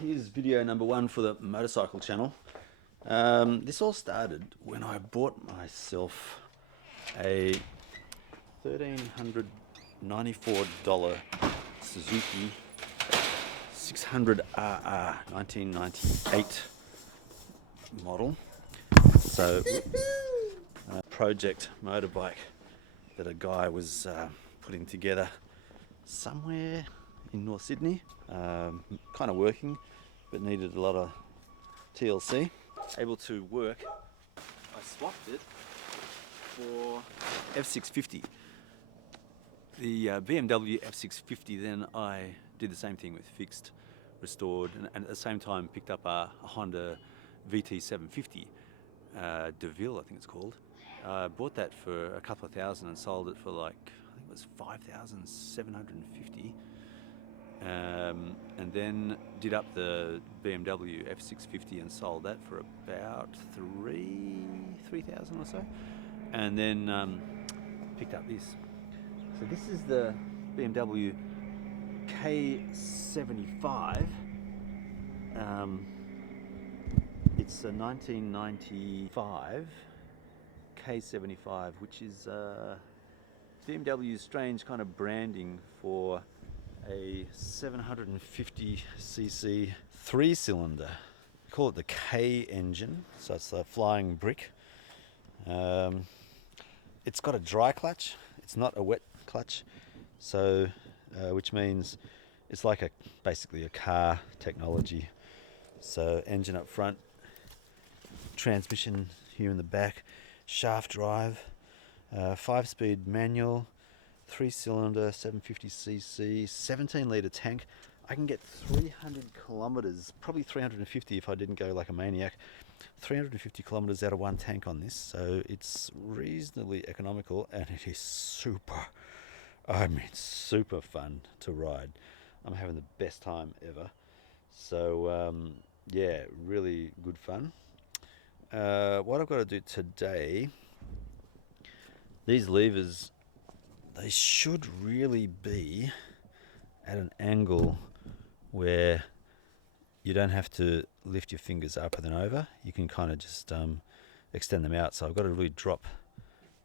here's video number 1 for the motorcycle channel. This all started when I bought myself a $1,394 Suzuki 600RR 1998 model. So a project motorbike that a guy was putting together somewhere in North Sydney, kind of working, but needed a lot of TLC. Able to work, I swapped it for F650. The BMW F650, then I did the same thing with fixed, restored, and at the same time picked up a Honda VT750, DeVille I think it's called. Bought that for a couple of thousand and sold it for like, I think it was 5,750. And then did up the BMW F650 and sold that for about 3,000 or so. And then picked up this. So this is the BMW K75. It's a 1995 K75, which is BMW's strange kind of branding for a 750cc 3-cylinder. We call it the K engine, so it's a flying brick. It's got a dry clutch, it's not a wet clutch, so which means it's like basically a car technology. So engine up front, transmission here in the back, shaft drive, 5-speed manual, 3-cylinder, 750cc, 17-litre tank. I can get 300 kilometres, probably 350 if I didn't go like a maniac, 350 kilometres out of one tank on this, so it's reasonably economical, and it is super fun to ride. I'm having the best time ever. So yeah, really good fun. What I've got to do today, these levers, they should really be at an angle where you don't have to lift your fingers up and then over. You can kind of just extend them out. So I've got to really drop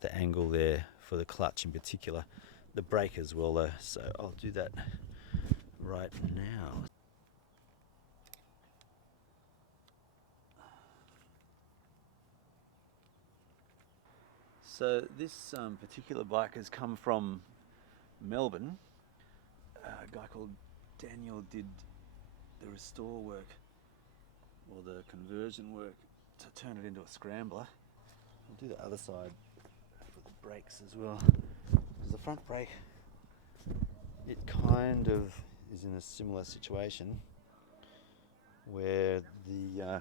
the angle there for the clutch in particular. The brake as well though. So I'll do that right now. So this particular bike has come from Melbourne. A guy called Daniel did the restore work, or the conversion work, to turn it into a scrambler. I'll do the other side for the brakes as well. Because the front brake, it kind of is in a similar situation where the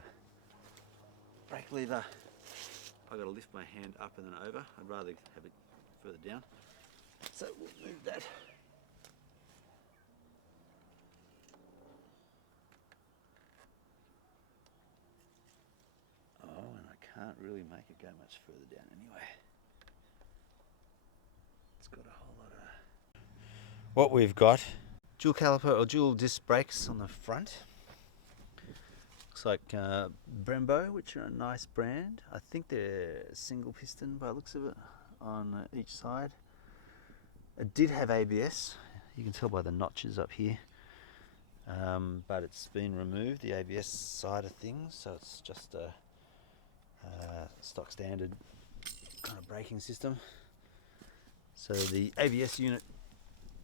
brake lever, I've got to lift my hand up and then over. I'd rather have it further down. So we'll move that. Oh, and I can't really make it go much further down anyway. It's got a whole lot of... What we've got, dual caliper or dual disc brakes on the front. Looks like Brembo, which are a nice brand. I think they're single piston by the looks of it on each side. It did have ABS, you can tell by the notches up here, but it's been removed, the ABS side of things, so it's just a stock standard kind of braking system. So the ABS unit,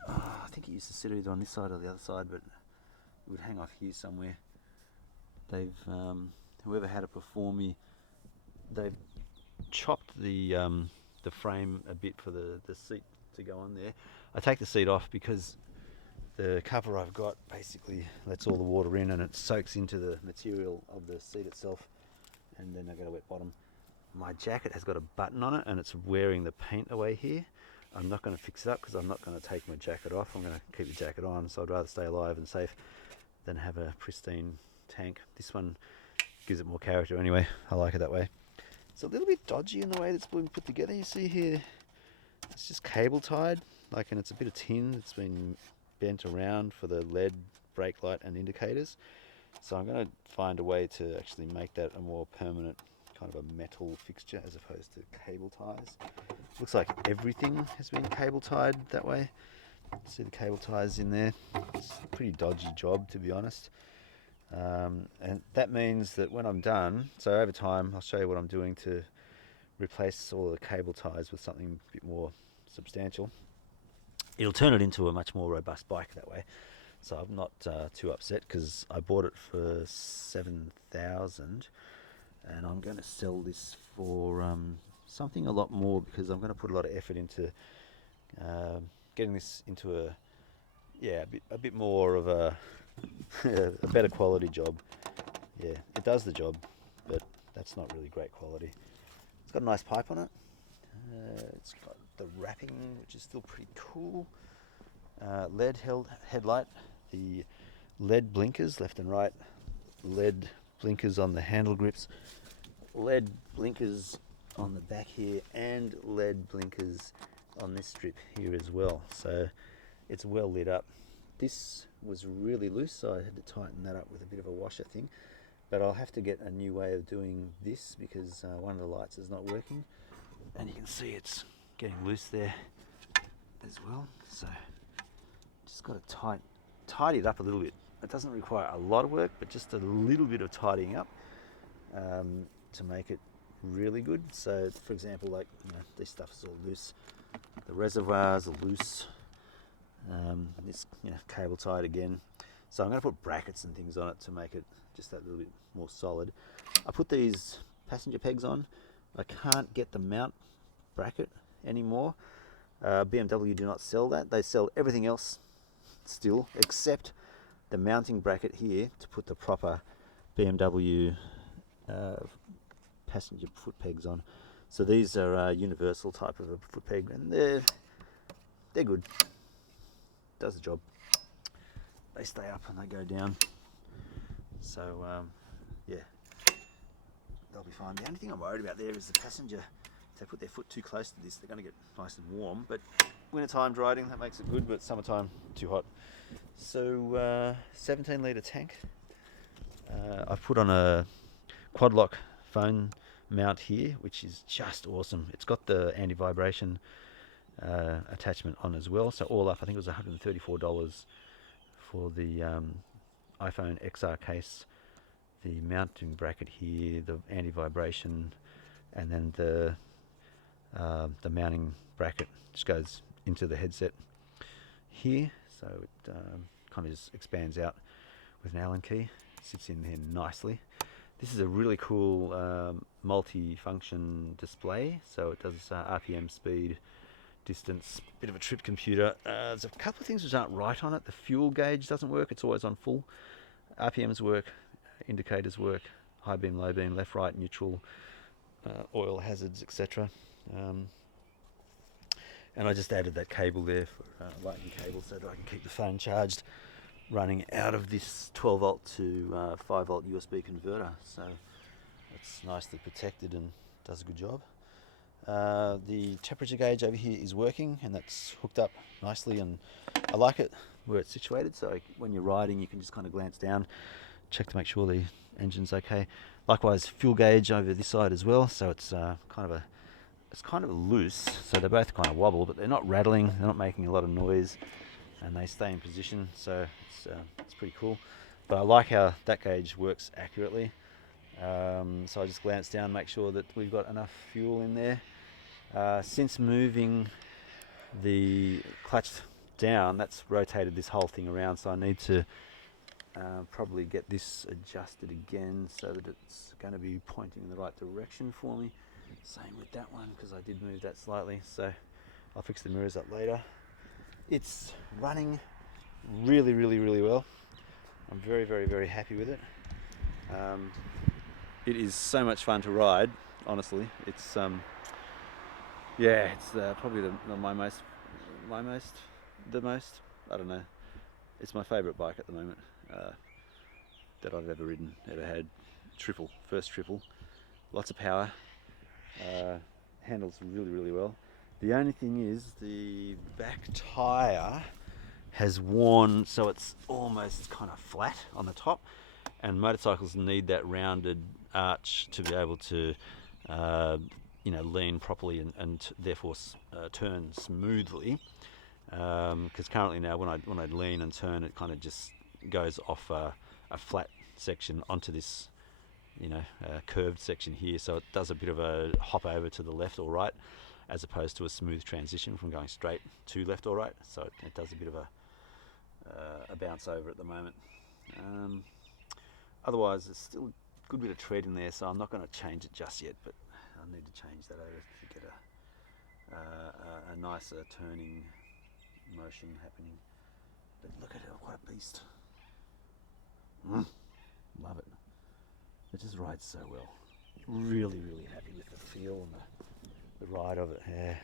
I think it used to sit either on this side or the other side, but it would hang off here somewhere. They've whoever had it before me, they've chopped the frame a bit for the seat to go on there. I take the seat off because the cover I've got basically lets all the water in and it soaks into the material of the seat itself, and then I've got a wet bottom. My jacket has got a button on it and it's wearing the paint away here. I'm not going to fix it up because I'm not going to take my jacket off. I'm going to keep the jacket on, so I'd rather stay alive and safe than have a pristine tank. This one gives it more character anyway. I like it that way. It's a little bit dodgy in the way that's been put together. You see here, it's just cable tied, and it's a bit of tin that's been bent around for the LED brake light and indicators. So I'm going to find a way to actually make that a more permanent kind of a metal fixture as opposed to cable ties. Looks like everything has been cable tied that way. See the cable ties in there? It's a pretty dodgy job, to be honest. And that means that when I'm done, so over time I'll show you what I'm doing to replace all the cable ties with something a bit more substantial. It'll turn it into a much more robust bike that way. So I'm not too upset because I bought it for $7,000 and I'm going to sell this for something a lot more because I'm going to put a lot of effort into getting this into a bit more of a a better quality job. Yeah, it does the job, but that's not really great quality. It's got a nice pipe on it. It's got the wrapping, which is still pretty cool. LED headlight, the LED blinkers left and right, LED blinkers on the handle grips, LED blinkers on the back here, and LED blinkers on this strip here as well. So it's well lit up. This was really loose, so I had to tighten that up with a bit of a washer thing, but I'll have to get a new way of doing this because one of the lights is not working, and you can see it's getting loose there as well. So just got to tidy it up a little bit. It doesn't require a lot of work, but just a little bit of tidying up to make it really good. So for example, like, this stuff is all loose, the reservoirs are loose, this cable tied again, so I'm going to put brackets and things on it to make it just that little bit more solid. I put these passenger pegs on. I can't get the mount bracket anymore. BMW do not sell that. They sell everything else still except the mounting bracket here to put the proper BMW passenger foot pegs on. So these are universal type of a foot peg, and they're good. Does the job. They stay up and they go down. So yeah, they'll be fine. The only thing I'm worried about there is the passenger. If they put their foot too close to this, they're going to get nice and warm. But wintertime riding, that makes it good, but summertime, too hot. So 17 litre tank. I've put on a quad lock phone mount here, which is just awesome. It's got the anti-vibration attachment on as well. So all up, I think it was $134 for the iPhone XR case, the mounting bracket here, the anti-vibration, and then the mounting bracket just goes into the headset here. So it kind of just expands out with an Allen key. Sits in there nicely. This is a really cool multi-function display. So it does RPM, speed, distance, bit of a trip computer. There's a couple of things which aren't right on it. The fuel gauge doesn't work. It's always on full. RPMs work, indicators work, high beam, low beam, left, right, neutral, oil hazards, etc. And I just added that cable there for lightning cable so that I can keep the phone charged running out of this 12 volt to 5 volt USB converter. So it's nicely protected and does a good job. The temperature gauge over here is working, and that's hooked up nicely, and I like it where it's situated, so when you're riding you can just kind of glance down, check to make sure the engine's okay. Likewise, fuel gauge over this side as well, so it's kind of loose, so they both kind of wobble, but they're not rattling, they're not making a lot of noise, and they stay in position, so it's pretty cool. But I like how that gauge works accurately. So I just glance down, make sure that we've got enough fuel in there. Since moving the clutch down, that's rotated this whole thing around, so I need to probably get this adjusted again so that it's going to be pointing in the right direction for me. Same with that one, because I did move that slightly, so I'll fix the mirrors up later. It's running really, really, really well. I'm very, very, very happy with it. It is so much fun to ride, honestly. It's it's probably the most, I don't know. It's my favourite bike at the moment that I've ever ridden, ever had. First triple, lots of power, handles really, really well. The only thing is the back tyre has worn, so it's almost kind of flat on the top, and motorcycles need that rounded arch to be able to lean properly and therefore turn smoothly, because currently now when I lean and turn, it kind of just goes off a flat section onto this curved section here, so it does a bit of a hop over to the left or right as opposed to a smooth transition from going straight to left or right, so it does a bit of a bounce over at the moment. Otherwise there's still a good bit of tread in there, so I'm not going to change it just yet, but I need to change that over to get a nicer turning motion happening. But look at it, what a beast. Love it. It just rides so well. Really, really happy with the feel and the ride of it. Yeah.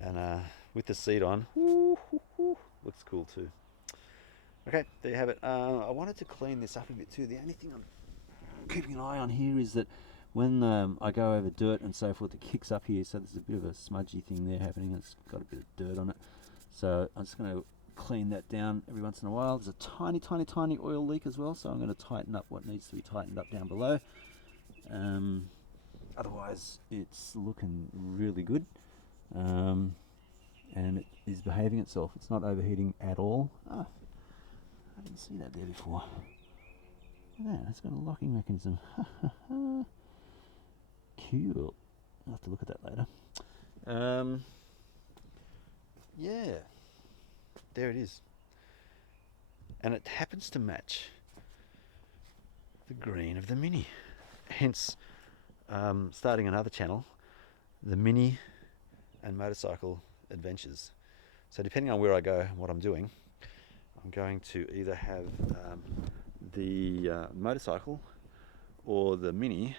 And with the seat on, looks cool too. Okay, there you have it. I wanted to clean this up a bit too. The only thing I'm keeping an eye on here is that when I go over dirt and so forth, it kicks up here, so there's a bit of a smudgy thing there happening. It's got a bit of dirt on it, so I'm just going to clean that down every once in a while. There's a tiny oil leak as well, so I'm going to tighten up what needs to be tightened up down below. Otherwise it's looking really good, and it is behaving itself. It's not overheating at all. I didn't see that there before. Look at that, it's got a locking mechanism. Cool. I'll have to look at that later. Yeah, there it is. And it happens to match the green of the Mini. Hence, starting another channel, the Mini and Motorcycle Adventures. So depending on where I go and what I'm doing, I'm going to either have the motorcycle or the Mini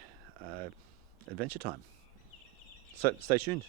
Adventure Time. So stay tuned.